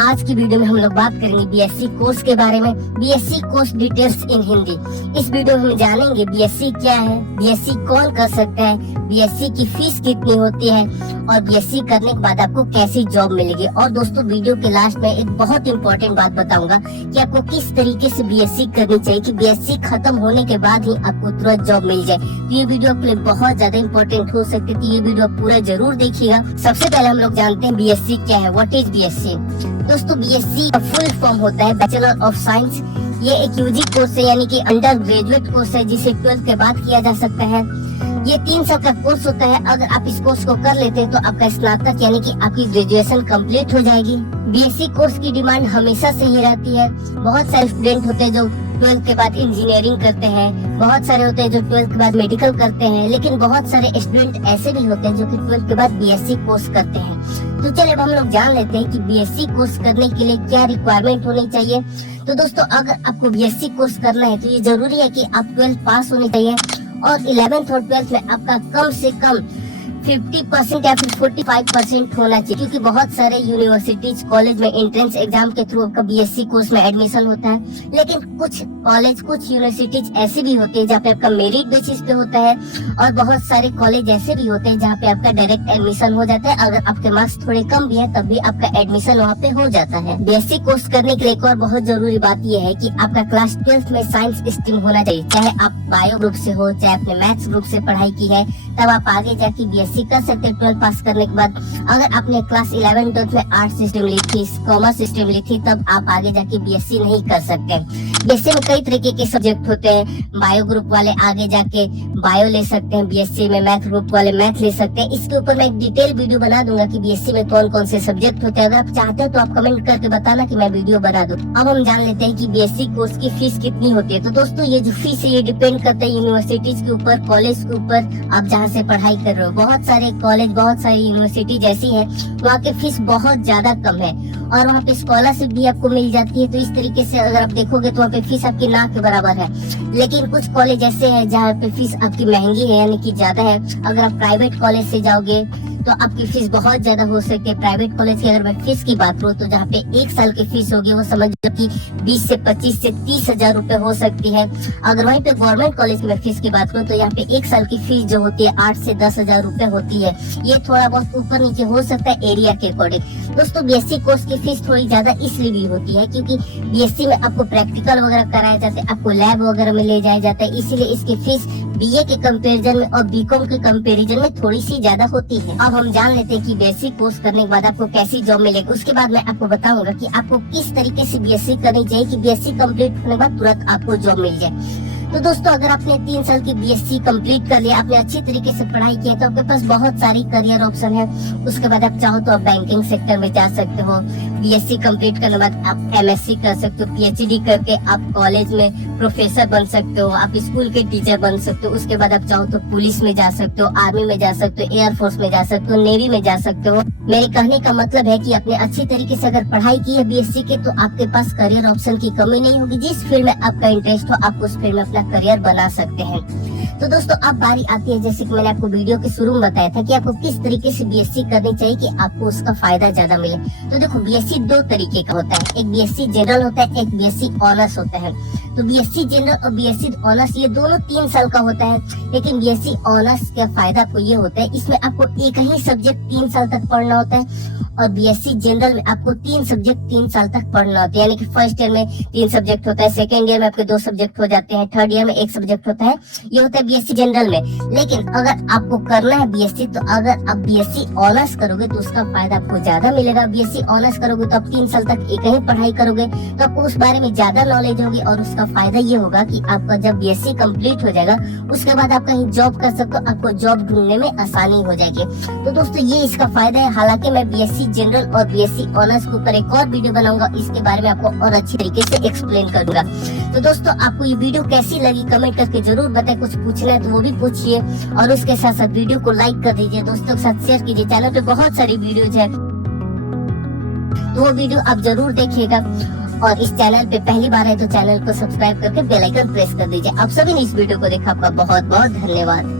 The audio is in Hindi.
आज की वीडियो में हम लोग बात करेंगे बीएससी कोर्स के बारे में, BSc course details in Hindi. इस वीडियो में हम जानेंगे बीएससी क्या है, बीएससी कौन कर सकता है, बीएससी की फीस कितनी होती है और बीएससी करने के बाद आपको कैसी जॉब मिलेगी। और दोस्तों वीडियो के लास्ट में एक बहुत इंपॉर्टेंट बात बताऊंगा कि आपको किस तरीके से बीएससी करनी चाहिए कि बीएससी खत्म होने के बाद ही आपको तुरंत जॉब मिल जाए। तो ये वीडियो आपके लिए बहुत ज्यादा इंपॉर्टेंट हो सकती है, तो ये वीडियो पूरा जरूर देखिएगा। सबसे पहले हम लोग जानते हैं बीएससी क्या है, व्हाट इज बीएससी। दोस्तों बीएससी का फुल फॉर्म होता है बैचलर ऑफ साइंस। ये एक यूजी कोर्स है, यानी कि अंडर ग्रेजुएट कोर्स है, जिसे 12th के बाद किया जा सकता है। ये 3 साल का कोर्स होता है। अगर आप इस कोर्स को कर लेते हैं तो आपका स्नातक यानी कि आपकी ग्रेजुएशन कंप्लीट हो जाएगी। बीएससी कोर्स की डिमांड हमेशा से ही रहती है। बहुत सारे स्टूडेंट होते हैं जो 12th के बाद इंजीनियरिंग करते हैं, बहुत सारे होते हैं जो 12th के बाद मेडिकल करते हैं, लेकिन बहुत सारे स्टूडेंट ऐसे भी होते हैं जो कि 12th के बाद बीएससी कोर्स करते हैं। तो चलिए अब हम लोग जान लेते हैं कि बीएससी कोर्स करने के लिए क्या रिक्वायरमेंट होनी चाहिए। तो दोस्तों अगर आपको बीएससी कोर्स करना है तो ये जरूरी है कि आप 12th पास होनी चाहिए और 11th और 12th में आपका कम से कम 50% या फिर 45% होना चाहिए, क्योंकि बहुत सारे यूनिवर्सिटीज कॉलेज में एंट्रेंस एग्जाम के थ्रू आपका बीएससी कोर्स में एडमिशन होता है। लेकिन कुछ कॉलेज, कुछ यूनिवर्सिटीज ऐसी भी होती है जहाँ पे आपका मेरिट बेसिस पे होता है, और बहुत सारे कॉलेज ऐसे भी होते हैं जहाँ पे आपका डायरेक्ट एडमिशन हो जाता है। अगर आपके मार्क्स थोड़े कम भी है तब भी आपका एडमिशन वहाँ पे हो जाता है। बीएससी कोर्स करने के लिए एक और बहुत जरूरी बात यह है कि आपका क्लास 12th में साइंस स्ट्रीम होना चाहिए। चाहे आप बायो ग्रुप से हो, चाहे आपने मैथ्स ग्रुप से पढ़ाई की है, तब आप आगे जाके बीएससी कर सकते हैं 12th पास करने के बाद। अगर आपने क्लास 11 12th में आर्ट्स स्ट्रीम ली थी, कॉमर्स स्ट्रीम ली थी, तब आप आगे जाके बीएससी नहीं कर सकते। बीएससी में कई तरीके के सब्जेक्ट होते हैं। बायो ग्रुप वाले आगे जाके बायो ले सकते हैं, बीएससी में मैथ ग्रुप वाले मैथ ले सकते हैं। इसके ऊपर मैं एक डिटेल वीडियो बना दूंगा कि बीएससी में कौन कौन से सब्जेक्ट होते हैं। अगर आप चाहते हैं तो आप कमेंट करके बताना कि मैं वीडियो बना दूं। अब हम जान लेते हैं कि बीएससी कोर्स की फीस कितनी होती है। तो दोस्तों ये जो फीस है ये डिपेंड करता है यूनिवर्सिटीज के ऊपर, कॉलेज के ऊपर, आप जहाँ से पढ़ाई कर रहे हो। बहुत सारे कॉलेज, बहुत सारी यूनिवर्सिटी जैसी है वहाँ की फीस बहुत ज्यादा कम है और वहाँ पे स्कॉलरशिप भी आपको मिल जाती है। तो इस तरीके से अगर आप देखोगे तो वहाँ पे फीस आपकी ना के बराबर है। लेकिन कुछ कॉलेज ऐसे हैं जहाँ पे फीस आपकी महंगी है, यानी कि ज्यादा है। अगर आप प्राइवेट कॉलेज से जाओगे तो आपकी फीस बहुत ज्यादा हो सकती है। प्राइवेट कॉलेज की अगर मैं फीस की बात करूँ तो जहाँ पे 1 साल की फीस होगी वो समझ लो कि 20 से 25 से 30 हजार रुपए हो सकती है। अगर वहीं पे गवर्नमेंट कॉलेज में फीस की बात करूँ तो यहाँ पे 1 साल की फीस जो होती है 8 से 10 हजार रुपए होती है। ये थोड़ा बहुत ऊपर नीचे हो सकता है एरिया के अकॉर्डिंग। दोस्तों बीएससी कोर्स की फीस थोड़ी ज्यादा इसलिए भी होती है क्योंकि बीएससी में आपको प्रैक्टिकल वगैरह कराया जाता है, आपको लैब वगैरह में ले जाया जाता है, इसीलिए इसकी फीस बीए के कंपैरिजन में और बीकॉम के कंपैरिजन में थोड़ी सी ज्यादा होती है। अब हम जान लेते हैं कि बेसिक कोर्स करने के बाद आपको कैसी जॉब मिलेगी। उसके बाद मैं आपको बताऊंगा कि आपको किस तरीके से बीएससी करनी चाहिए कि बीएससी कंप्लीट होने के बाद तुरंत आपको जॉब मिल जाए। तो दोस्तों अगर आपने 3 साल की बीएससी कंप्लीट कर लिया, आपने अच्छी तरीके से पढ़ाई की है, तो आपके पास बहुत सारी करियर ऑप्शन है। उसके बाद आप चाहो तो आप बैंकिंग सेक्टर में जा सकते हो। बीएससी कंप्लीट करने के बाद आप एमएससी कर सकते हो, पीएचडी करके आप कॉलेज में प्रोफेसर बन सकते हो, आप स्कूल के टीचर बन सकते हो। उसके बाद आप चाहो तो पुलिस में जा सकते हो, आर्मी में जा सकते हो, एयरफोर्स में जा सकते हो, नेवी में जा सकते हो। मेरे कहने का मतलब है कि आपने अच्छी तरीके से अगर पढ़ाई की है बीएससी के तो आपके पास करियर ऑप्शन की कमी नहीं होगी। जिस फील्ड में आपका इंटरेस्ट हो आप उस फील्ड में अपना करियर बना सकते हैं। तो दोस्तों अब बारी आती है, जैसे कि मैंने आपको वीडियो के शुरू में बताया था कि आपको किस तरीके से बीएससी करनी चाहिए कि आपको उसका फायदा ज्यादा मिले। तो देखो बीएससी 2 तरीके का होता है, एक बीएससी जनरल होता है, एक बीएससी ऑनर्स होता है। तो बीएससी जनरल और बीएससी ऑनर्स ये दोनों 3 साल का होता है। लेकिन बीएससी ऑनर्स का फायदा आपको ये होता है, इसमें आपको एक ही सब्जेक्ट 3 साल तक पढ़ना होता है और बीएससी जनरल में आपको 3 सब्जेक्ट 3 साल तक पढ़ना होता है। यानी कि फर्स्ट ईयर में 3 सब्जेक्ट होता है, सेकेंड ईयर में आपके 2 सब्जेक्ट हो जाते हैं, थर्ड ईयर में 1 सब्जेक्ट होता है। ये होता है बीएससी जनरल में। लेकिन अगर आपको करना है बीएससी तो अगर आप बीएससी ऑनर्स करोगे तो उसका फायदा आपको ज्यादा मिलेगा। बीएससी ऑनर्स करोगे तो आप 3 साल तक एक ही पढ़ाई करोगे तो आपको उस बारे में ज्यादा नॉलेज होगी और उसका फायदा ये होगा कि आपका जब बीएससी कंप्लीट हो जाएगा उसके बाद आप कहीं जॉब कर सकते हो, आपको जॉब ढूंढने में आसानी हो जाएगी। तो दोस्तों ये इसका फायदा है। हालांकि मैं बीएससी जनरल और बीएससी ऑनर्स के ऊपर एक और वीडियो बनाऊंगा, इसके बारे में आपको और अच्छी तरीके से एक्सप्लेन करूंगा। तो दोस्तों आपको ये वीडियो कैसी लगी कमेंट करके जरूर बताएं। कुछ पूछना है तो वो भी पूछिए और उसके साथ साथ वीडियो को लाइक कर दीजिए, दोस्तों के साथ शेयर कीजिए। चैनल पे बहुत सारी वीडियोज है तो वो वीडियो आप जरूर देखिएगा। और इस चैनल पे पहली बार है तो चैनल को सब्सक्राइब करके बेल आइकन प्रेस कर दीजिए। आप सभी ने इस वीडियो को देखा, आपका बहुत बहुत धन्यवाद।